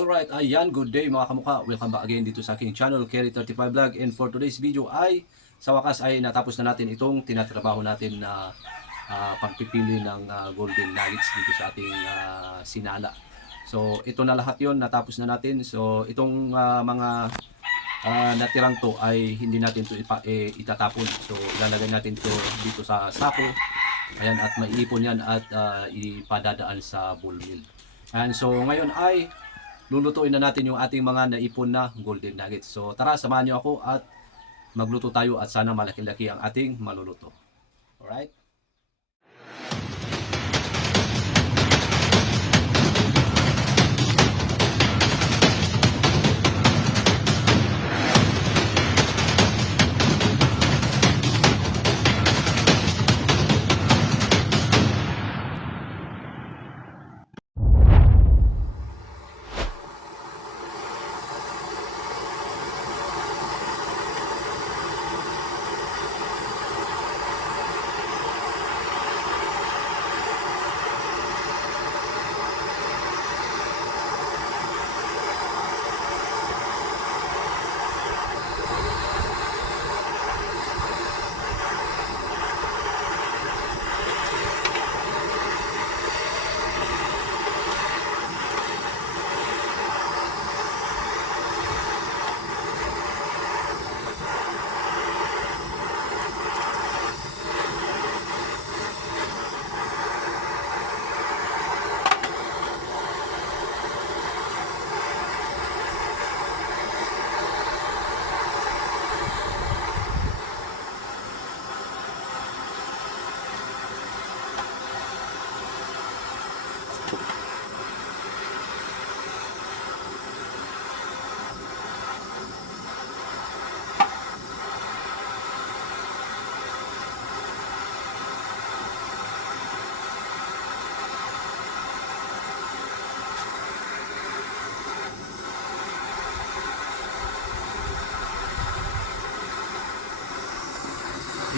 Alright, ayan, good day mga kamukha. Welcome back again dito sa aking channel, Kerry35 Vlog. And for today's video ay, sa wakas ay natapos na natin itong tinatrabaho natin na ah, pagpipili ng ah, golden nuggets dito sa ating ah, sinala. So, ito na lahat yon natapos na natin. So, itong ah, mga ah, natirang to ay hindi natin to ipa, eh, itatapon. So, ilalagay natin to dito sa sako. Ayan, at maiipon yan at ah, ipadadaan sa bull mill. Ayan, so ngayon ay lulutuin na natin yung ating mga naipon na golden nuggets. So tara, samahan niyo ako at magluto tayo at sana malaki-laki ang ating maluluto. Alright?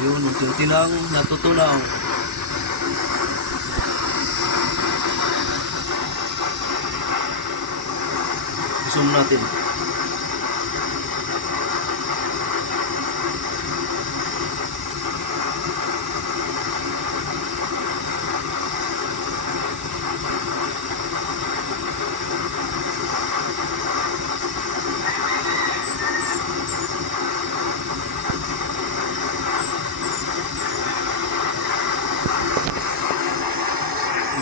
Yun, unti-unti lang natutunaw. Zoom natin.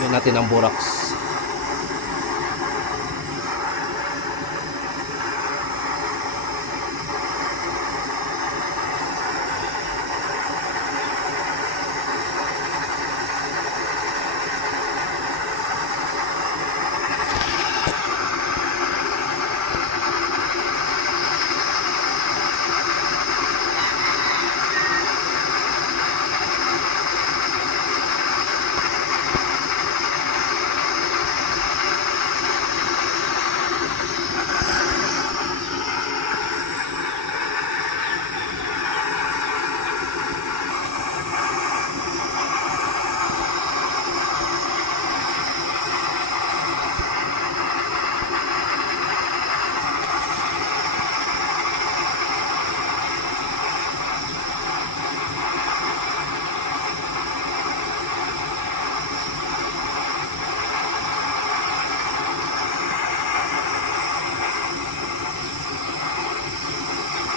Yan natin ang borax.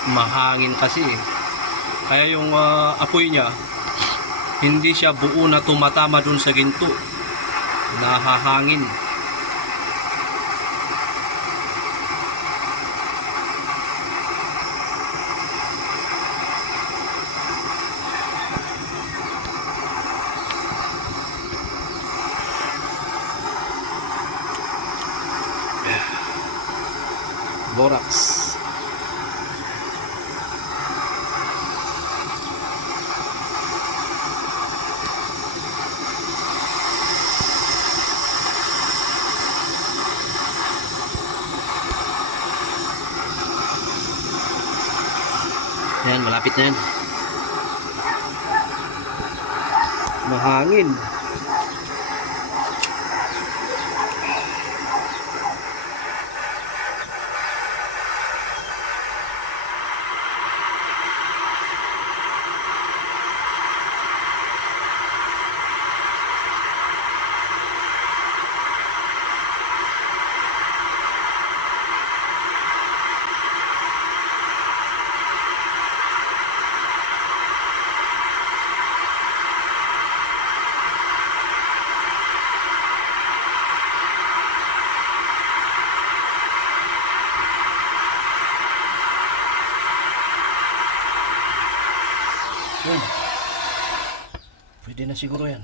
Mahangin kasi eh. Kaya yung ah, apoy niya, hindi siya buo na tumatama dun sa ginto. Nahahangin. Borax. Malapit na yan. Mahangin. Pwede na siguro yan.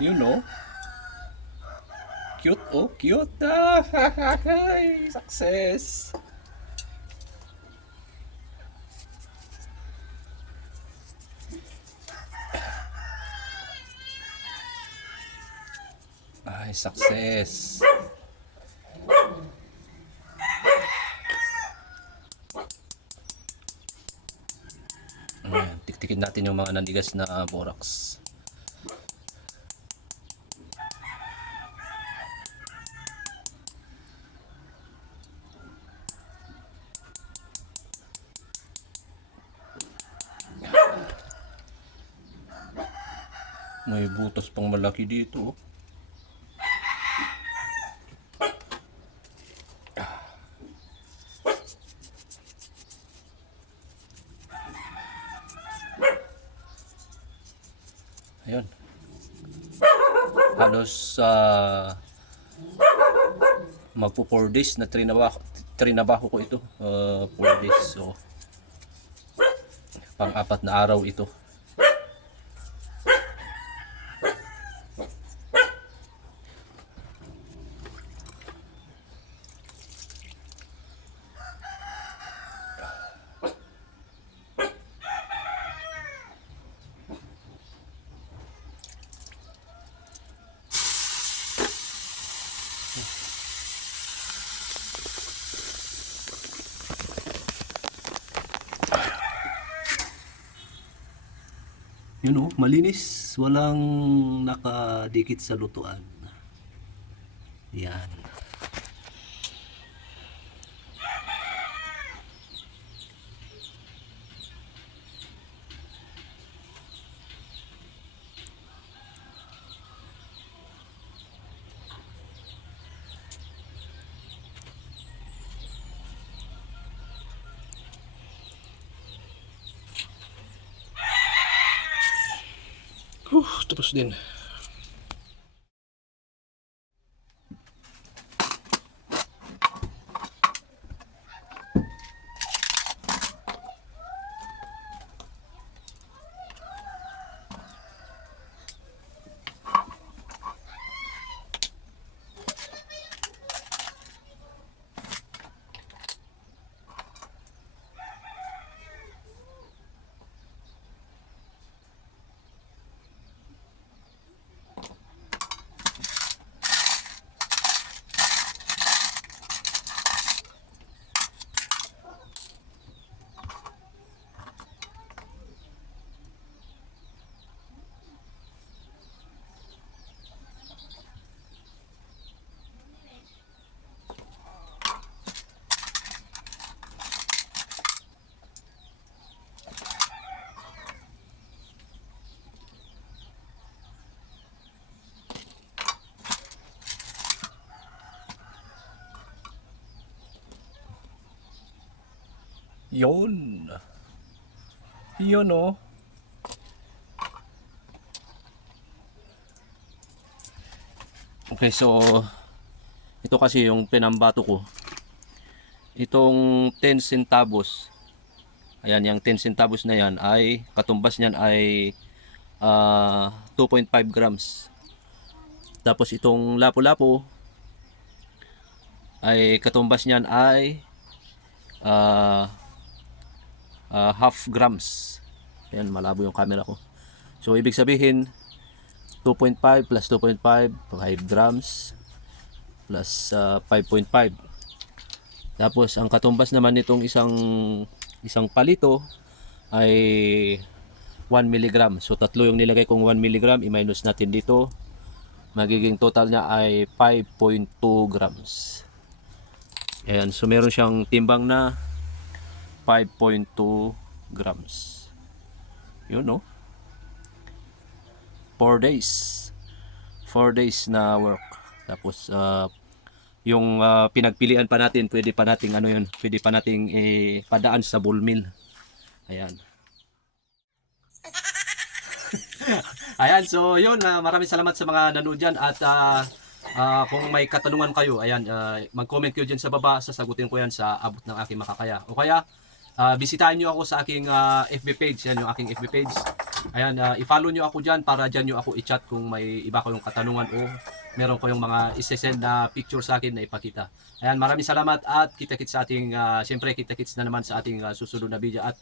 You know? Cute, oh, cute. Ah, success. Ay, success. Ayan, tiktikin natin yung mga nanigas na borax. May butas pang malaki dito. oh. Ayun. Halos uh, magpo 4 days na trinabaho, ko ito. 4 days. So, pang-apat na araw ito. Yun oh, malinis. Walang nakadikit sa lutuan. Yan. Tapos din. Yun. Yun oh. Okay, so ito kasi yung pinambato ko. Itong 10 centavos. Ayan, yung 10 centavos na yan ay katumbas niyan ay ah, 2.5 grams. Tapos itong lapu-lapu ay katumbas niyan ay ah, ah, half grams. Ayan, malabo yung camera ko. So, ibig sabihin, 2.5 plus 2.5, 5 grams plus ah, 5.5. Tapos ang katumbas naman nitong isang isang palito ay 1 milligram. So tatlo yung nilagay kong 1 milligram, i-minus natin dito. Magiging total niya ay 5.2 grams. Ayan, so meron siyang timbang na 5.2 grams. Yun no? 4 days. 4 days na work. Tapos ah, yung ah, pinagpilian pa natin, pwede pa nating ano yun, pwede pa nating eh, sa bull mill. Ayan. Ayan, so yun, ah, maraming salamat sa mga nanood dyan at ah, ah, kung may katanungan kayo, ayan, ah, mag-comment kayo dyan sa baba, sasagutin ko yan sa abot ng aking makakaya. O kaya, ah, bisitahin nyo ako sa aking ah, FB page, yan yung aking FB page. Ayan, ah, i-follow nyo ako dyan para dyan nyo ako i-chat kung may iba kayong katanungan o meron kayong mga isesend na picture sa akin na ipakita. Ayan, maraming salamat at kita-kits sa ating, ah, siyempre kita-kits na naman sa ating ah, susunod na video at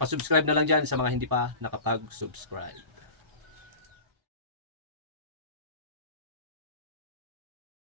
pa-subscribe na lang dyan sa mga hindi pa nakapag-subscribe.